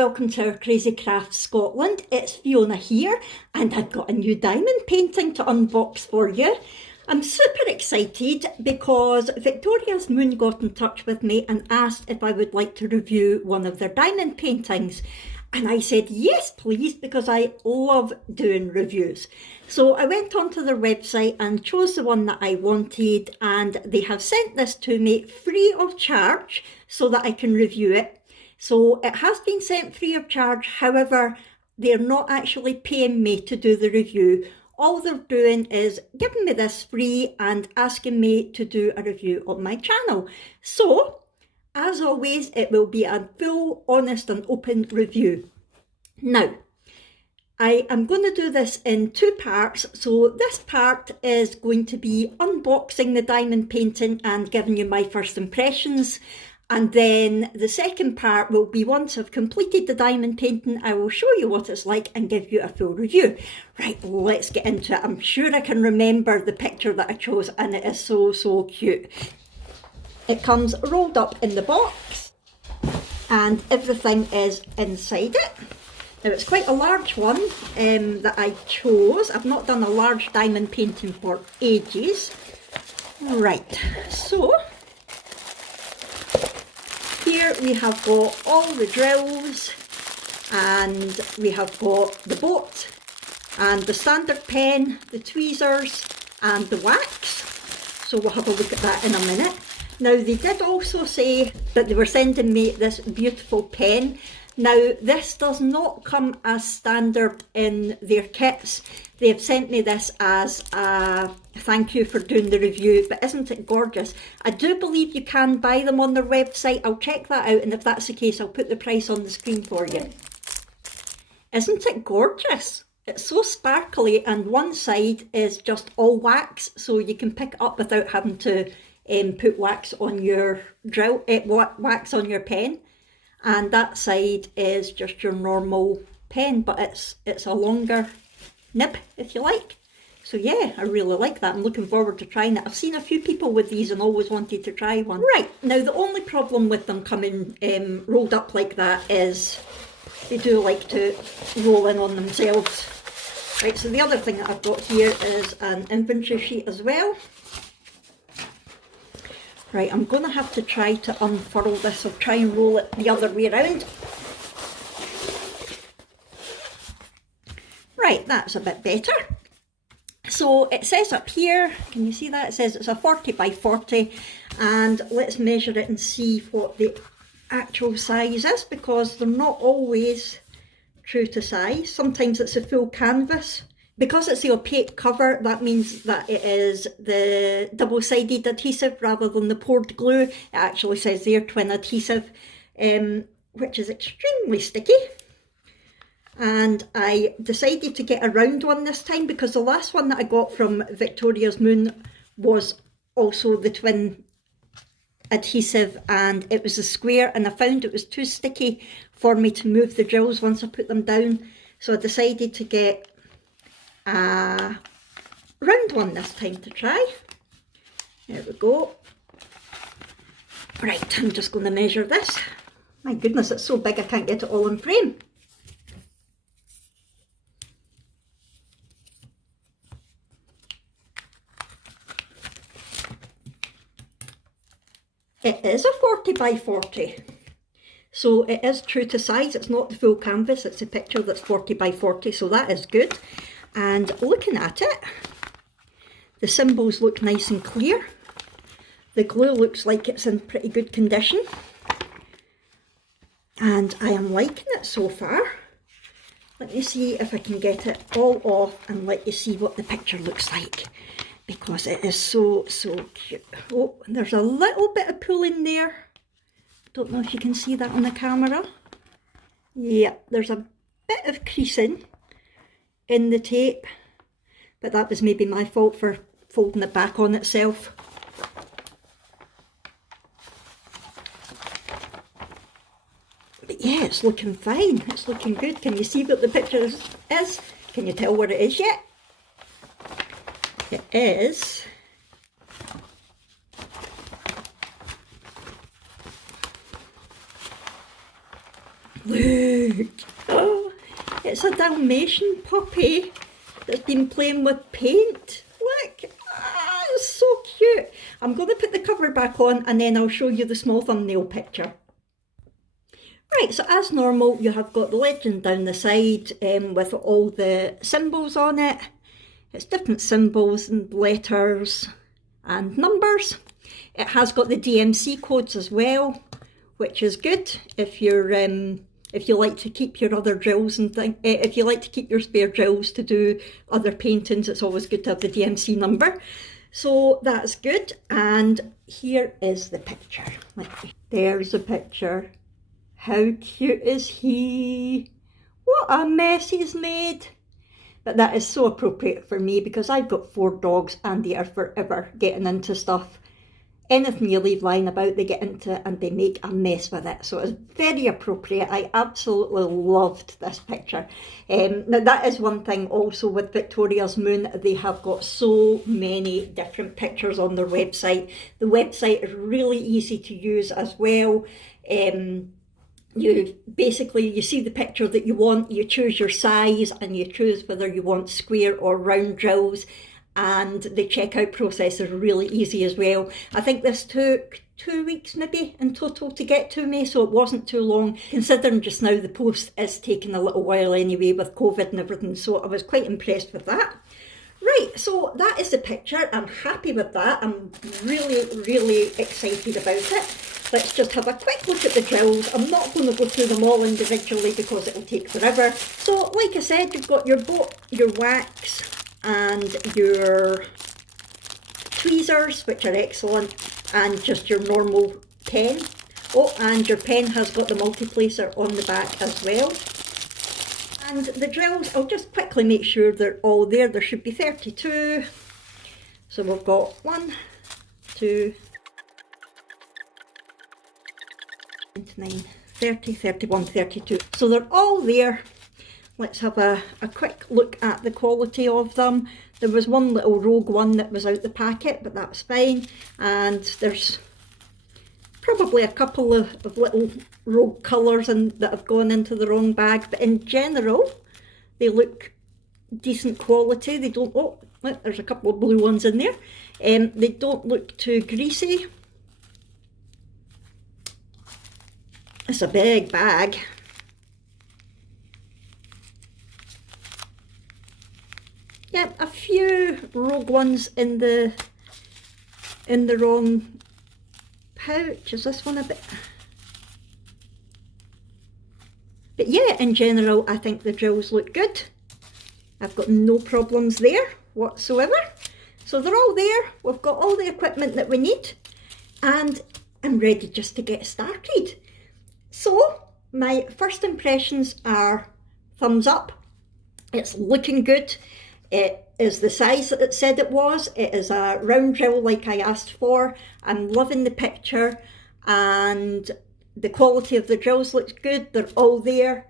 welcome to our Crazy Crafts Scotland. It's Fiona here and I've got a new diamond painting to unbox for you. I'm super excited because Victoriasmoon got in touch with me and asked if I would like to review one of their diamond paintings. And I said yes please, because I love doing reviews. So I went onto their website and chose the one that I wanted, and they have sent this to me free of charge so that I can review it. So it has been sent free of charge, however, they're not actually paying me to do the review. All they're doing is giving me this free and asking me to do a review on my channel. So, as always, it will be a full, honest and open review. Now, I am going to do this in two parts. So this part is going to be unboxing the diamond painting and giving you my first impressions. And then the second part will be once I've completed the diamond painting, I will show you what it's like and give you a full review. Right, let's get into it. I'm sure I can remember the picture that I chose and it is so cute. It comes rolled up in the box and everything is inside it. Now it's quite a large one that I chose. I've not done a large diamond painting for ages. Right, so here we have got all the drills, and we have got the boat and the standard pen, the tweezers and the wax. So we'll have a look at that in a minute. Now they did also say that they were sending me this beautiful pen. Now this does not come as standard in their kits. They have sent me this as a thank you for doing the review, but isn't it gorgeous? I do believe you can buy them on their website. I'll check that out, and if that's the case I'll put the price on the screen for you. Isn't it gorgeous? It's so sparkly, and one side is just all wax, so you can pick it up without having to put wax on your drill, wax on your pen. And that side is just your normal pen, but it's a longer nib, if you like. So yeah, I really like that. I'm looking forward to trying it. I've seen a few people with these and always wanted to try one. Right, now the only problem with them coming rolled up like that is they do like to roll in on themselves. Right, so the other thing that I've got here is an inventory sheet as well. Right, I'm going to have to try to unfurl this. I'll try and roll it the other way around. Right, that's a bit better. So it says up here, can you see that? It says it's a 40 by 40, and let's measure it and see what the actual size is, because they're not always true to size. Sometimes it's a full canvas. Because it's the opaque cover, that means that it is the double-sided adhesive rather than the poured glue. It actually says there twin adhesive, which is extremely sticky. And I decided to get a round one this time because the last one that I got from Victoriasmoon was also the twin adhesive, and it was a square, and I found it was too sticky for me to move the drills once I put them down. So I decided to get a round one this time to try. There we go. Right, I'm just going to measure this. My goodness, it's so big I can't get it all in frame. It is a 40 by 40. So it is true to size. It's not the full canvas, it's a picture that's 40 by 40, so that is good. And looking at it, the symbols look nice and clear. The glue looks like it's in pretty good condition. And I am liking it so far. Let me see if I can get it all off and let you see what the picture looks like, because it is so cute. Oh, and there's a little bit of pulling there. Don't know if you can see that on the camera. Yeah, there's a bit of creasing in the tape, but that was maybe my fault for folding it back on itself. But yeah, it's looking fine, it's looking good. Can you see what the picture is? Can you tell what it is yet? It is blue. look. Oh, it's a Dalmatian puppy that's been playing with paint. Look, it's so cute. I'm going to put the cover back on and then I'll show you the small thumbnail picture. Right, so as normal, you have got the legend down the side with all the symbols on it. It's different symbols and letters and numbers. It has got the DMC codes as well, which is good if you're if you like to keep your other drills and if you like to keep your spare drills to do other paintings, it's always good to have the DMC number. So that's good. And here is the picture. There's a picture. How cute is he? What a mess he's made. But that is so appropriate for me because I've got 4 dogs and they are forever getting into stuff. Anything you leave lying about, they get into it and they make a mess with it. So it's very appropriate. I absolutely loved this picture. Now that is one thing also with Victoriasmoon. They have got so many different pictures on their website. The website is really easy to use as well. You see the picture that you want, you choose your size and you choose whether you want square or round drills, and the checkout process is really easy as well. I think this took 2 weeks maybe in total to get to me, so it wasn't too long, considering just now the post is taking a little while anyway with COVID and everything, so I was quite impressed with that. Right, so that is the picture. I'm happy with that. I'm really excited about it. Let's just have a quick look at the drills. I'm not going to go through them all individually because it will take forever. So, like I said, you've got your boat, your wax, and your tweezers, which are excellent, and just your normal pen. Oh, and your pen has got the multi-placer on the back as well. And the drills, I'll just quickly make sure they're all there. There should be 32. So we've got 1, 2, 29, 30, 31, 32. So they're all there. Let's have a quick look at the quality of them. There was one little rogue one that was out the packet, but that's fine. And there's probably a couple of little rogue colours that have gone into the wrong bag, but in general they look decent quality. They don't, oh, look, there's a couple of blue ones in there. They don't look too greasy. It's a big bag. Yeah, a few rogue ones in the wrong pouch. Is this one a bit? But yeah, in general, I think the drills look good. I've got no problems there whatsoever. So they're all there. We've got all the equipment that we need, and I'm ready just to get started. So my first impressions are thumbs up. It's looking good. It is the size that it said it was. It is a round drill like I asked for. I'm loving the picture and the quality of the drills looks good. They're all there.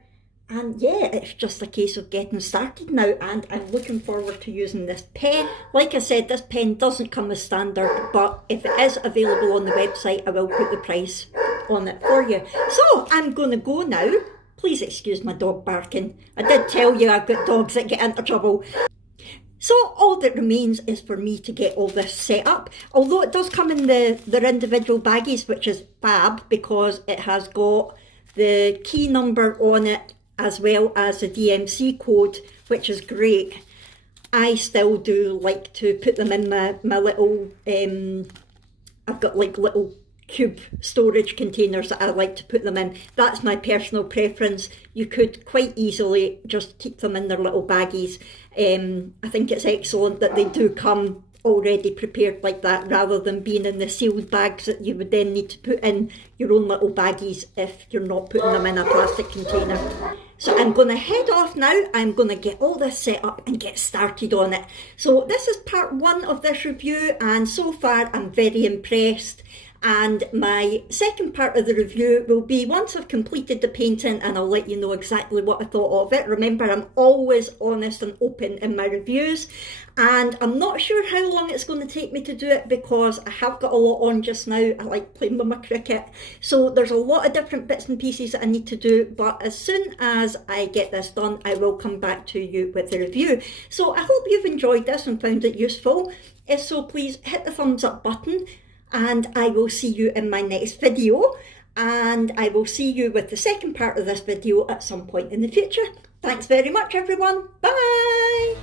And yeah, it's just a case of getting started now, and I'm looking forward to using this pen. Like I said, this pen doesn't come as standard, but if it is available on the website, I will put the price on it for you. So I'm going to go now. Please excuse my dog barking. I did tell you I've got dogs that get into trouble. So all that remains is for me to get all this set up. Although it does come in their individual baggies, which is fab because it has got the key number on it as well as the DMC code, which is great. I still do like to put them in my little, I've got like little cube storage containers that I like to put them in. That's my personal preference. You could quite easily just keep them in their little baggies. I think it's excellent that they do come already prepared like that rather than being in the sealed bags that you would then need to put in your own little baggies if you're not putting them in a plastic container. So I'm going to head off now. I'm going to get all this set up and get started on it. So this is part 1 of this review, and so far I'm very impressed. And my second part of the review will be once I've completed the painting, and I'll let you know exactly what I thought of it. Remember, I'm always honest and open in my reviews, and I'm not sure how long it's going to take me to do it because I have got a lot on just now. I like playing with my cricket, so there's a lot of different bits and pieces that I need to do, but as soon as I get this done, I will come back to you with the review. So I hope you've enjoyed this and found it useful. If so, please hit the thumbs up button, and I will see you in my next video, and I will see you with the second part of this video at some point in the future. Thanks very much, everyone. Bye!